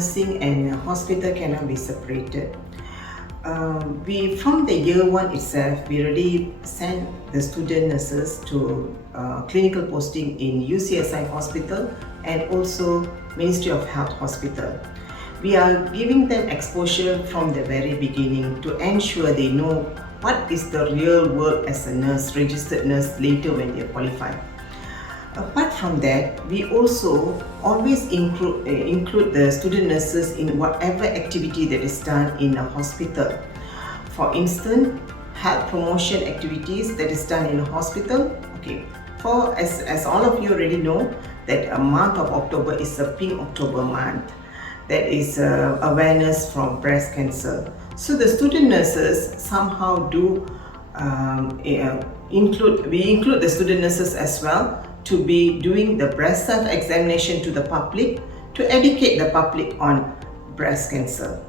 nursing and hospital cannot be separated. From the year 1 itself, we already sent the student nurses to clinical posting in UCSI Hospital and also Ministry of Health Hospital. We are giving them exposure from the very beginning to ensure they know what is the real work as a nurse, registered nurse later when they qualify. Apart from that, we also always include the student nurses in whatever activity that is done in a hospital. For instance, health promotion activities that is done in a hospital. Okay, as all of you already know, that a month of October is a Pink October month. That is awareness from breast cancer. So the student nurses somehow do include the student nurses as well to be doing the breast self-examination to the public to educate the public on breast cancer.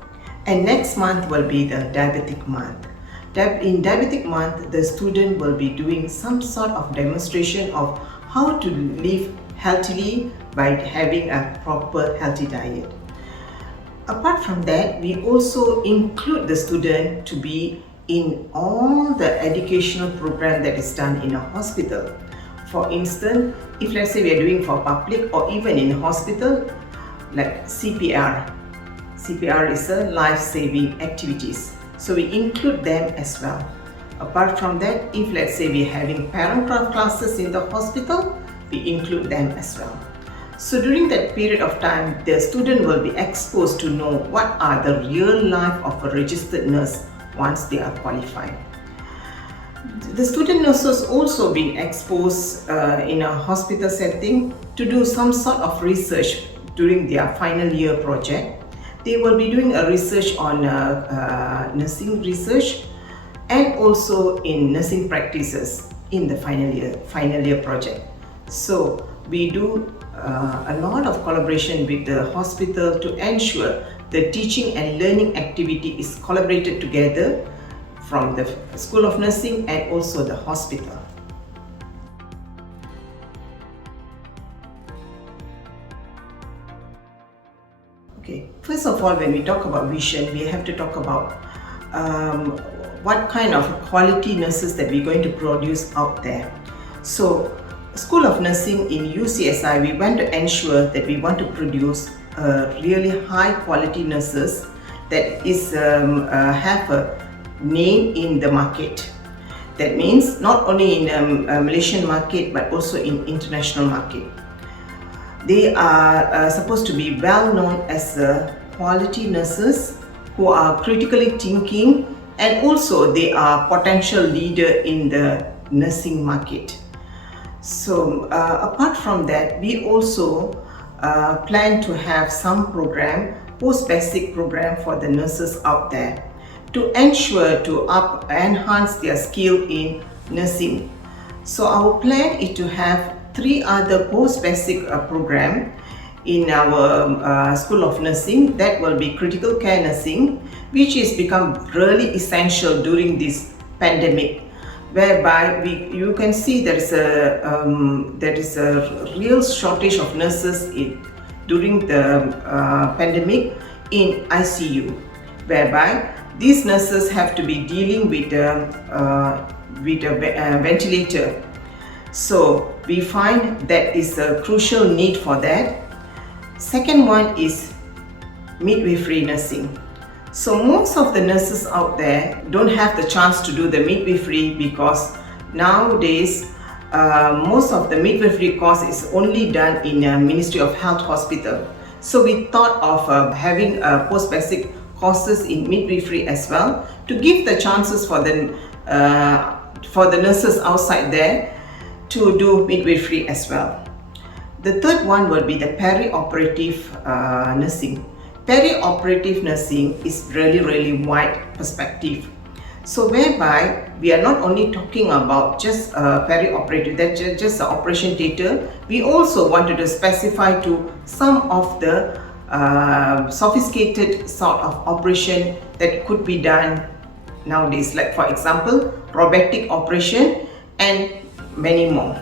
And next month will be the diabetic month. In diabetic month, the student will be doing some sort of demonstration of how to live healthily by having a proper healthy diet. Apart from that, we also include the student to be in all the educational program that is done in a hospital. For instance, if let's say we are doing for public or even in hospital, like CPR. CPR is a life-saving activities. So we include them as well. Apart from that, if let's say we are having parent-craft classes in the hospital, we include them as well. So during that period of time, the student will be exposed to know what are the real life of a registered nurse once they are qualified. The student nurses also been exposed in a hospital setting to do some sort of research during their final year project. They will be doing a research on nursing research and also in nursing practices in the final year project. So we do a lot of collaboration with the hospital to ensure the teaching and learning activity is collaborated together from the School of Nursing and also the hospital. Okay, first of all, when we talk about vision, we have to talk about what kind of quality nurses that we're going to produce out there. So, School of Nursing in UCSI, we want to ensure that we want to produce really high quality nurses that is have a name in the market. That means not only in Malaysian market but also in international market. They are supposed to be well known as quality nurses who are critically thinking, and also they are potential leader in the nursing market. So apart from that, we also plan to have some program, post-basic program for the nurses out there to ensure to enhance their skill in nursing. So our plan is to have 3 other post-basic program in our School of Nursing. That will be critical care nursing, which is become really essential during this pandemic, whereby you can see there is a real shortage of nurses during the pandemic in ICU, whereby these nurses have to be dealing with a ventilator. So we find that is a crucial need for that. Second one is midwifery nursing. So most of the nurses out there don't have the chance to do the midwifery because nowadays most of the midwifery course is only done in Ministry of Health Hospital. So we thought of having post-basic courses in midwifery as well to give the chances for the nurses outside there to do midwifery as well. The third one will be the peri-operative nursing. Peri-operative nursing is really wide perspective. So whereby we are not only talking about just peri-operative, that's just the operation theatre. We also wanted to specify to some of the sophisticated sort of operation that could be done nowadays, like for example robotic operation and many more.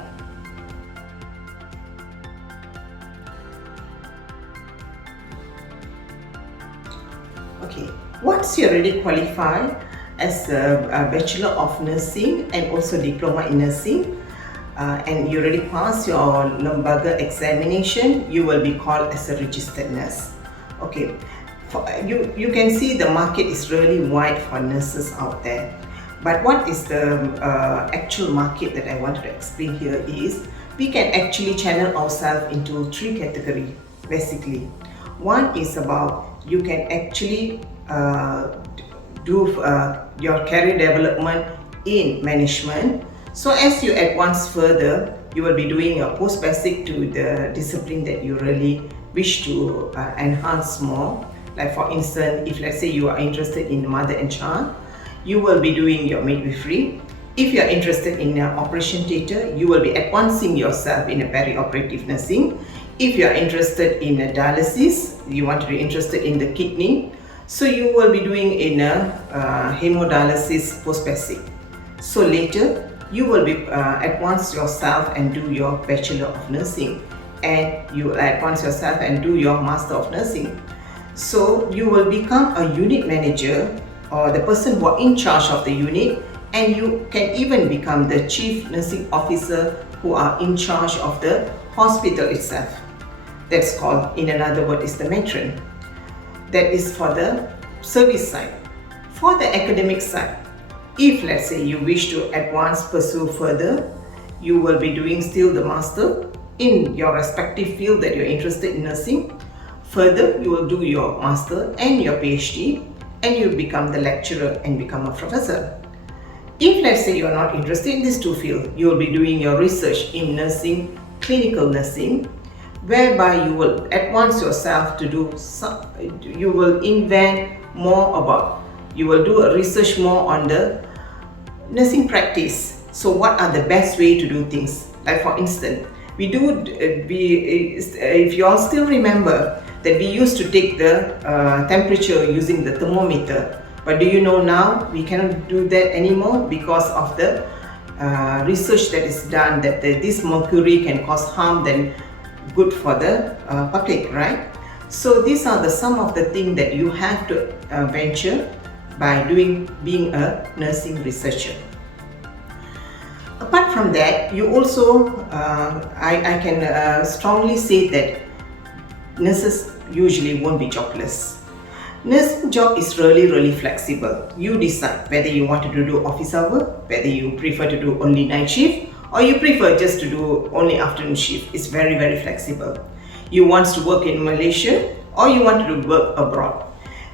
once you're already qualified as a Bachelor of Nursing and also Diploma in Nursing, and you already passed your Lembaga examination, you will be called as a registered nurse. Okay, you can see the market is really wide for nurses out there. But what is the actual market that I wanted to explain here is, we can actually channel ourselves into 3 categories basically. One is about you can actually do your career development in management. So as you advance further, you will be doing a post-basic to the discipline that you really wish to enhance more. Like for instance, if let's say you are interested in mother and child, you will be doing your midwifery. If you are interested in operation theatre, you will be advancing yourself in a peri-operative nursing. If you are interested in dialysis, you want to be interested in the kidney, so you will be doing in a hemodialysis post-basic. So later, you will be advance yourself and do your Bachelor of Nursing, and you will advance yourself and do your Master of Nursing. So you will become a unit manager or the person who are in charge of the unit, and you can even become the Chief Nursing Officer who are in charge of the hospital itself. That's called, in another word, is the matron. That is for the service side. For the academic side, if let's say you wish to advance, pursue further, you will be doing still the master in your respective field that you're interested in nursing. Further, you will do your master and your PhD, and you become the lecturer and become a professor. If let's say you are not interested in these 2 fields, you will be doing your research in nursing, clinical nursing, whereby you will advance yourself to do you will invent more about, you will do a research more on the nursing practice. So what are the best way to do things? Like for instance, if you all still remember that we used to take the temperature using the thermometer, but do you know now we cannot do that anymore because of the research that is done that this mercury can cause harm than good for the public, right? So these are some of the things that you have to venture by being a nursing researcher. Apart from that, you also, I can strongly say that nurses usually won't be jobless. Nursing job is really flexible. You decide whether you want to do office hour, whether you prefer to do only night shift, or you prefer just to do only afternoon shift. It's very flexible. You want to work in Malaysia, or you want to work abroad.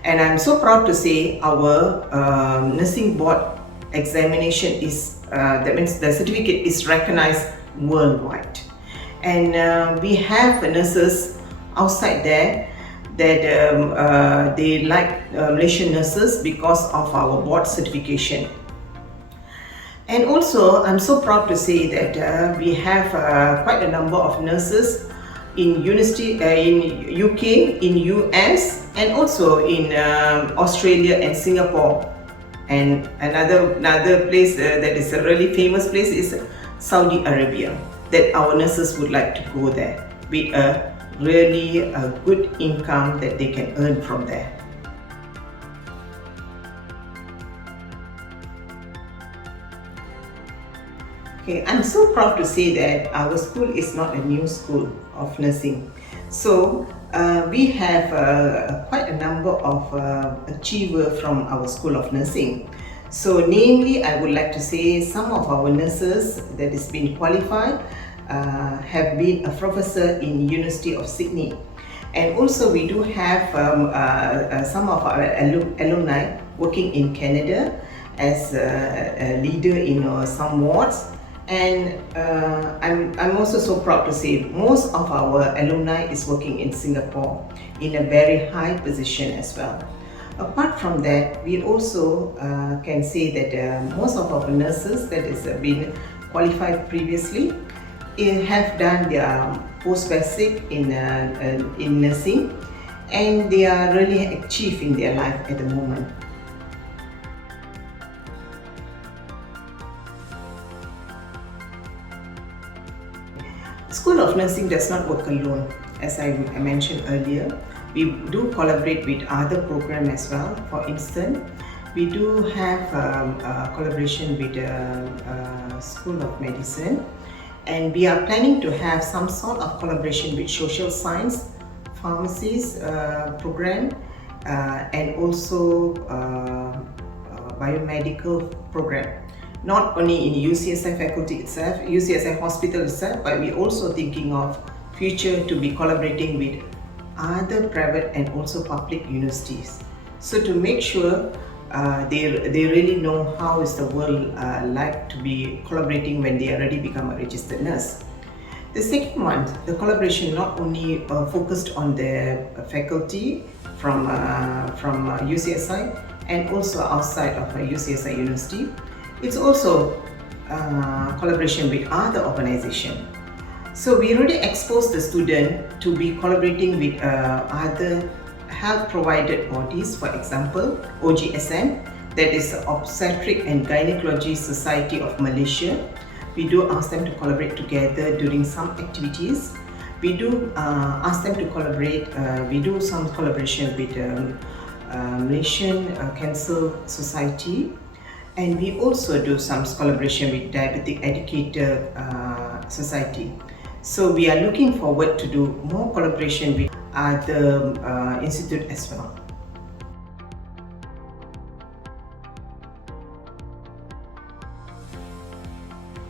And I'm so proud to say our nursing board examination is, that means the certificate is recognized worldwide. And we have nurses outside there that they like Malaysian nurses because of our board certification. And also, I'm so proud to say that we have quite a number of nurses in university, in UK, in US, and also in Australia and Singapore. And another place that is a really famous place is Saudi Arabia, that our nurses would like to go there with a really good income that they can earn from there. Okay, I'm so proud to say that our school is not a new school of nursing. So we have quite a number of achievers from our School of Nursing. So namely, I would like to say some of our nurses that has been qualified have been a professor in University of Sydney. And also we do have some of our alumni working in Canada as a leader in some wards. And I'm also so proud to say most of our alumni is working in Singapore in a very high position as well. Apart from that, we also can say that most of our nurses that has been qualified previously have done their post-basic in nursing, and they are really achieved in their life at the moment. School of Nursing does not work alone, as I mentioned earlier. We do collaborate with other programs as well. For instance, we do have collaboration with the School of Medicine, and we are planning to have some sort of collaboration with social science, pharmacies program, and also biomedical program. Not only in UCSI faculty itself, UCSI Hospital itself, but we also thinking of future to be collaborating with other private and also public universities. So to make sure they really know how is the world like to be collaborating when they already become a registered nurse. The second one, the collaboration not only focused on the faculty from UCSI and also outside of UCSI University, it's also collaboration with other organizations. So we already exposed the student to be collaborating with other health provided bodies, for example, OGSM, that is Obstetric and Gynecology Society of Malaysia. We do ask them to collaborate together during some activities. We do ask them to collaborate, we do some collaboration with Malaysian Cancer Society, and we also do some collaboration with Diabetic Educator Society. So we are looking forward to do more collaboration with other institute as well.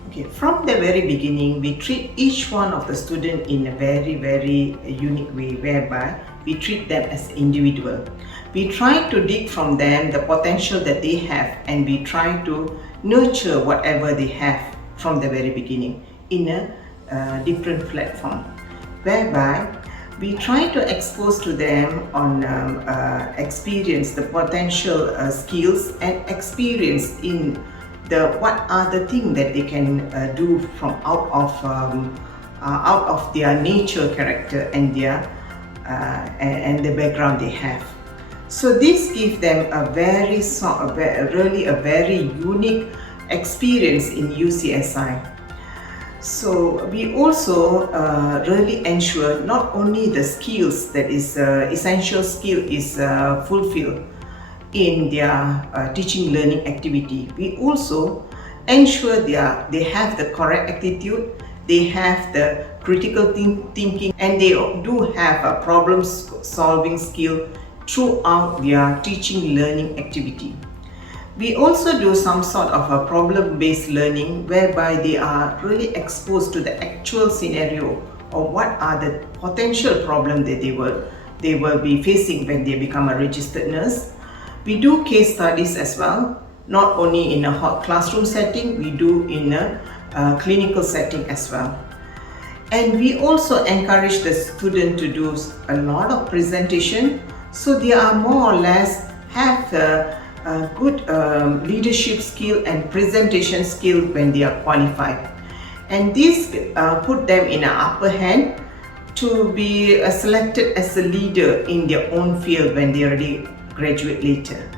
Okay, from the very beginning, we treat each one of the students in a very unique way, whereby we treat them as individual. We try to dig from them the potential that they have, and we try to nurture whatever they have from the very beginning in a different platform, whereby we try to expose to them on experience the potential skills and experience in the what are the things that they can do from out of their nature, character, and their and the background they have. So this gives them a very unique experience in UCSI. So we also really ensure not only the skills, that is essential skill is fulfilled in their teaching learning activity. We also ensure they have the correct attitude, they have the critical thinking, and they do have a problem solving skill throughout their teaching learning activity. We also do some sort of a problem-based learning, whereby they are really exposed to the actual scenario or what are the potential problems that they will be facing when they become a registered nurse. We do case studies as well, not only in a hot classroom setting, we do in a clinical setting as well. And we also encourage the student to do a lot of presentation, so they are more or less have good leadership skill and presentation skill when they are qualified, and this put them in an upper hand to be selected as a leader in their own field when they already graduate later.